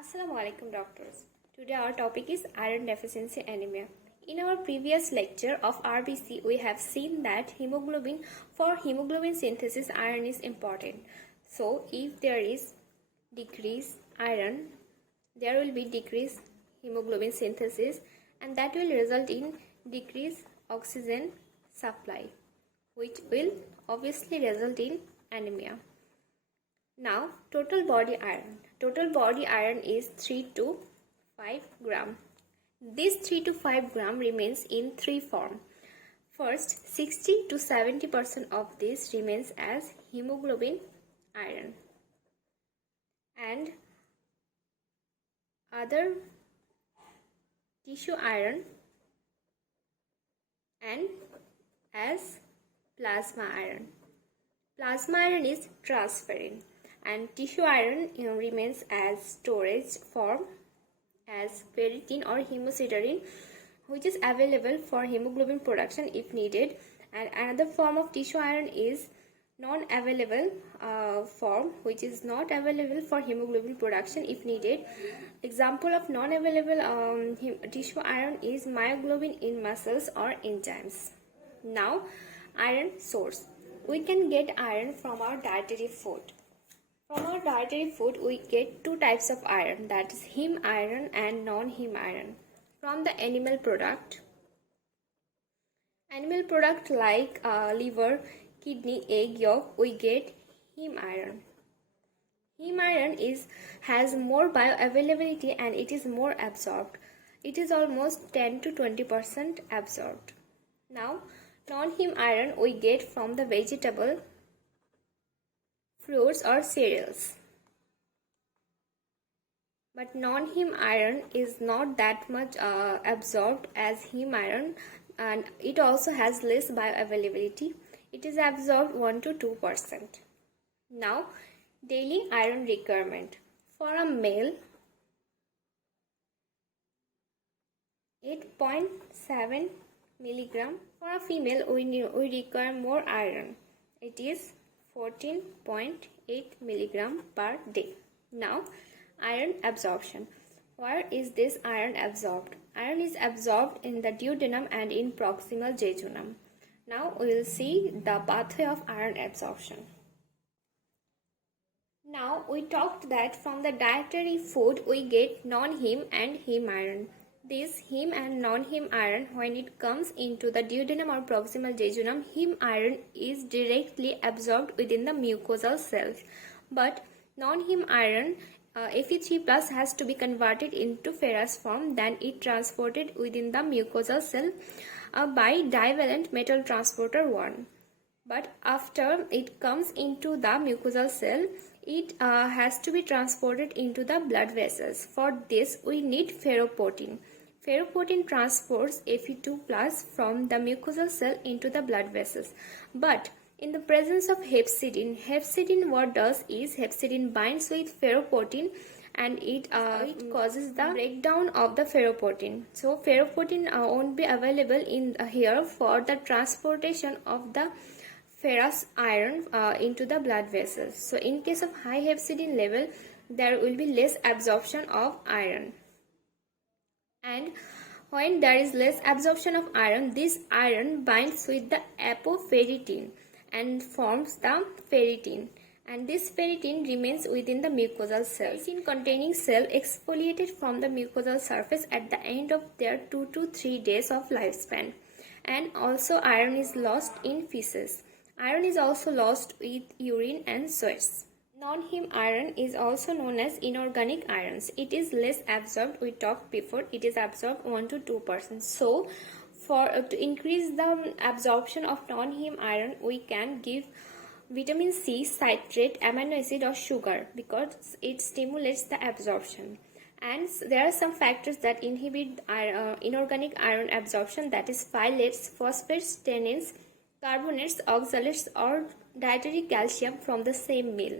Assalamu alaikum doctors. Today our topic is iron deficiency anemia. In our previous lecture of RBC we have seen that for hemoglobin synthesis iron is important. So if there is decreased iron, there will be decreased hemoglobin synthesis and that will result in decreased oxygen supply, which will obviously result in anemia. Now, total body iron. Total body iron is 3 to 5 gram. This 3 to 5 gram remains in three forms. First, 60 to 70% of this remains as hemoglobin iron, and other tissue iron and as plasma iron. Plasma iron is transparent and tissue iron remains as storage form as ferritin or hemosiderin, which is available for hemoglobin production if needed, and another form of tissue iron is non-available form, which is not available for hemoglobin production if needed. Example of non-available tissue iron is myoglobin in muscles or enzymes. Now, iron source. We can get iron from our dietary food. From our dietary food, we get two types of iron, that is heme iron and non-heme iron. From the animal product like liver, kidney, egg yolk, we get heme iron. Heme iron has more bioavailability and it is more absorbed. It is almost 10 to 20% absorbed. Now, non-heme iron we get from the vegetable, fruits or cereals. But non-heme iron is not that much absorbed as heme iron, and it also has less bioavailability. It is absorbed 1 to 2%. Now, daily iron requirement. For a male, 8.7 milligram. For a female, we require more iron. It is 14.8 milligram per day. Now, iron absorption. Where is this iron absorbed? Iron is absorbed in the duodenum and in proximal jejunum. Now, we will see the pathway of iron absorption. Now, we talked that from the dietary food we get non-heme and heme iron. This heme and non-heme iron, when it comes into the duodenum or proximal jejunum, heme iron is directly absorbed within the mucosal cells. But non-heme iron, Fe3 plus, has to be converted into ferrous form, then it transported within the mucosal cell by divalent metal transporter 1. But after it comes into the mucosal cell, it has to be transported into the blood vessels. For this, we need ferroportin. Ferroportin transports Fe2 plus from the mucosal cell into the blood vessels. But in the presence of hepcidin what does is hepcidin binds with ferroportin and it causes the breakdown of the ferroportin. So ferroportin won't be available in here for the transportation of the ferrous iron into the blood vessels. So in case of high hepcidin level, there will be less absorption of iron. And when there is less absorption of iron, this iron binds with the apoferritin and forms the ferritin. And this ferritin remains within the mucosal cell. Ferritin containing cell exfoliated from the mucosal surface at the end of their 2 to 3 days of lifespan. And also iron is lost in feces. Iron is also lost with urine and sweats. Non-heme iron is also known as inorganic irons. It is less absorbed. We talked before, it is absorbed 1 to 2%. So, to increase the absorption of non-heme iron, we can give vitamin C, citrate, amino acid or sugar because it stimulates the absorption. And there are some factors that inhibit inorganic iron absorption, that is phylates, phosphates, tannins, carbonates, oxalates or dietary calcium from the same meal.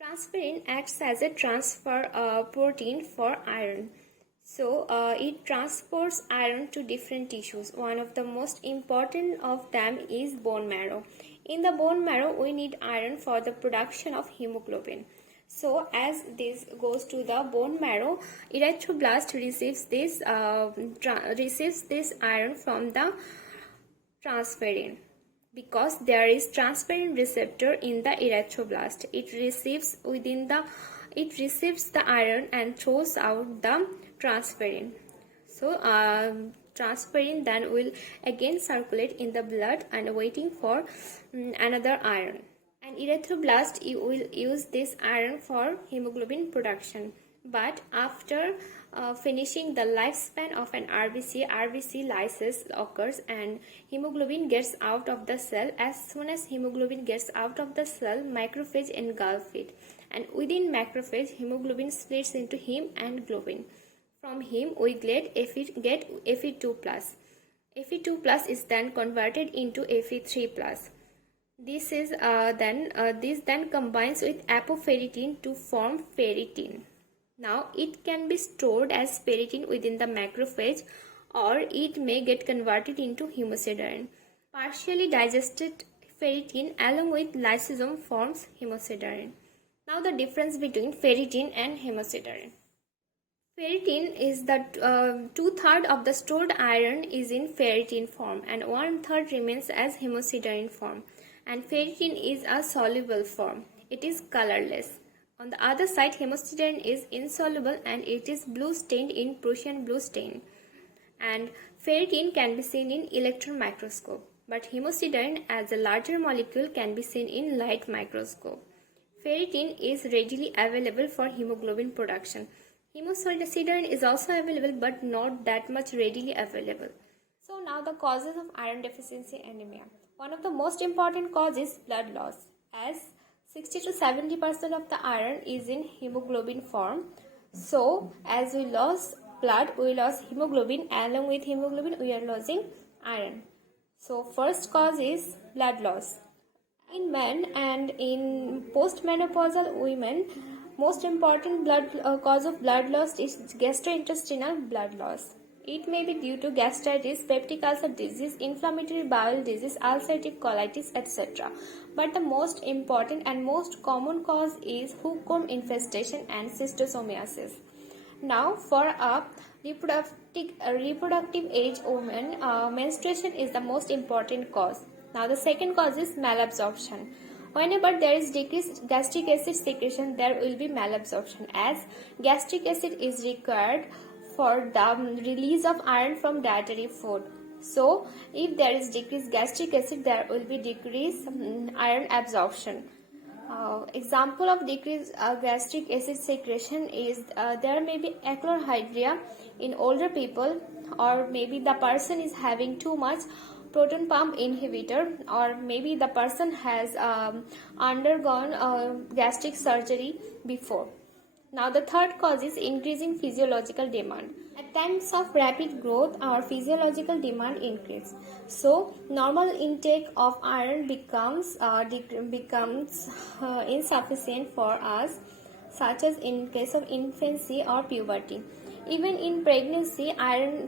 Transferrin acts as a transfer protein for iron. So it transports iron to different tissues. One of the most important of them is bone marrow. In the bone marrow, we need iron for the production of hemoglobin. So as this goes to the bone marrow, erythroblast receives this iron from the transferrin. Because there is transferrin receptor in the erythroblast, it receives the iron and throws out the transferrin. So transferrin then will again circulate in the blood and waiting for another iron. And erythroblast will use this iron for hemoglobin production. But after finishing the lifespan of an RBC lysis occurs and hemoglobin gets out of the cell. As soon as hemoglobin gets out of the cell, macrophage engulf it. And within macrophage, hemoglobin splits into heme and globin. From heme, we get Fe2+. Fe2+ is then converted into Fe3+. This then combines with apoferritin to form ferritin. Now it can be stored as ferritin within the macrophage, or it may get converted into hemosiderin. Partially digested ferritin along with lysosome forms hemosiderin. Now the difference between ferritin and hemosiderin. Ferritin is that 2/3 of the stored iron is in ferritin form and 1/3 remains as hemosiderin form. And ferritin is a soluble form. It is colorless. On the other side, hemosiderin is insoluble and it is blue stained in Prussian blue stain. And ferritin can be seen in electron microscope, but hemosiderin as a larger molecule can be seen in light microscope. Ferritin is readily available for hemoglobin production. Hemosiderin is also available but not that much readily available. So now the causes of iron deficiency anemia. One of the most important causes is blood loss, as 60 to 70% of the iron is in hemoglobin form. So as we lose blood, we lose hemoglobin. Along with hemoglobin, we are losing iron. So first cause is blood loss. In men and in postmenopausal women, most important cause of blood loss is gastrointestinal blood loss. It may be due to gastritis, peptic ulcer disease, inflammatory bowel disease, ulcerative colitis, etc. But the most important and most common cause is hookworm infestation and schistosomiasis. Now, for a reproductive age woman, menstruation is the most important cause. Now, the second cause is malabsorption. Whenever there is decreased gastric acid secretion, there will be malabsorption, as gastric acid is required for the release of iron from dietary food. So, if there is decreased gastric acid, there will be decreased iron absorption. Example of decreased gastric acid secretion is there may be achlorhydria in older people, or maybe the person is having too much proton pump inhibitor, or maybe the person has undergone gastric surgery before. Now the third cause is increasing physiological demand. At times of rapid growth, our physiological demand increases. So normal intake of iron becomes insufficient for us, such as in case of infancy or puberty. Even in pregnancy,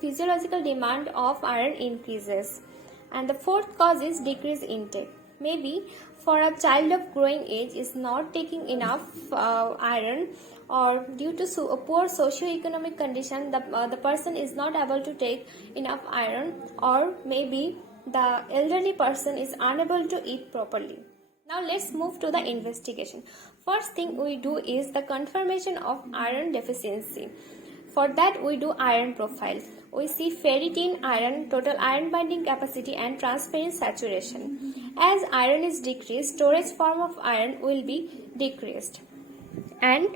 physiological demand of iron increases. And the fourth cause is decreased intake. Maybe for a child of growing age is not taking enough iron, or due to poor socio-economic condition, the person is not able to take enough iron, or maybe the elderly person is unable to eat properly. Now let's move to the investigation. First thing we do is the confirmation of iron deficiency. For that we do iron profile. We see ferritin, iron, total iron binding capacity and transferrin saturation. As iron is decreased, storage form of iron will be decreased. And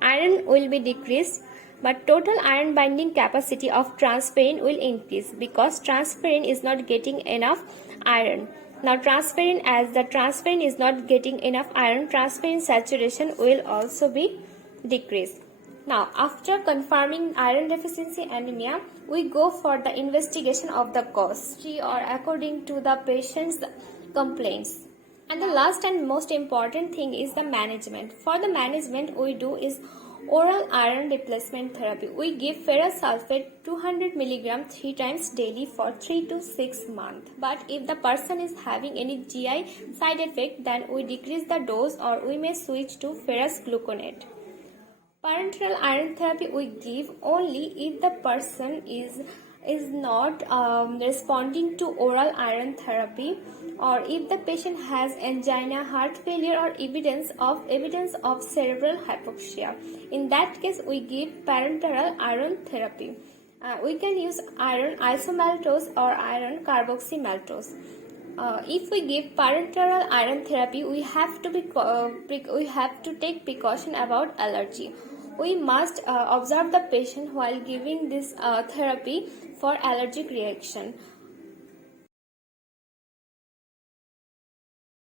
iron will be decreased, but total iron binding capacity of transferrin will increase, because transferrin is not getting enough iron. Now transferrin, as the transferrin is not getting enough iron, transferrin saturation will also be decreased. Now, after confirming iron deficiency anemia, we go for the investigation of the cause, or according to the patient's complaints. And the last and most important thing is the management. For the management, we do is Oral iron replacement therapy. We give ferrous sulfate 200 mg 3 times daily for 3 to 6 months. But if the person is having any GI side effect, then we decrease the dose or we may switch to ferrous gluconate. Parenteral iron therapy we give only if the person is not responding to oral iron therapy, or if the patient has angina, heart failure, or evidence of cerebral hypoxia. In that case, we give parenteral iron therapy. We can use iron isomaltose or iron carboxymaltose. If we give parenteral iron therapy, we have to take precaution about allergy. We must observe the patient while giving this therapy for allergic reaction.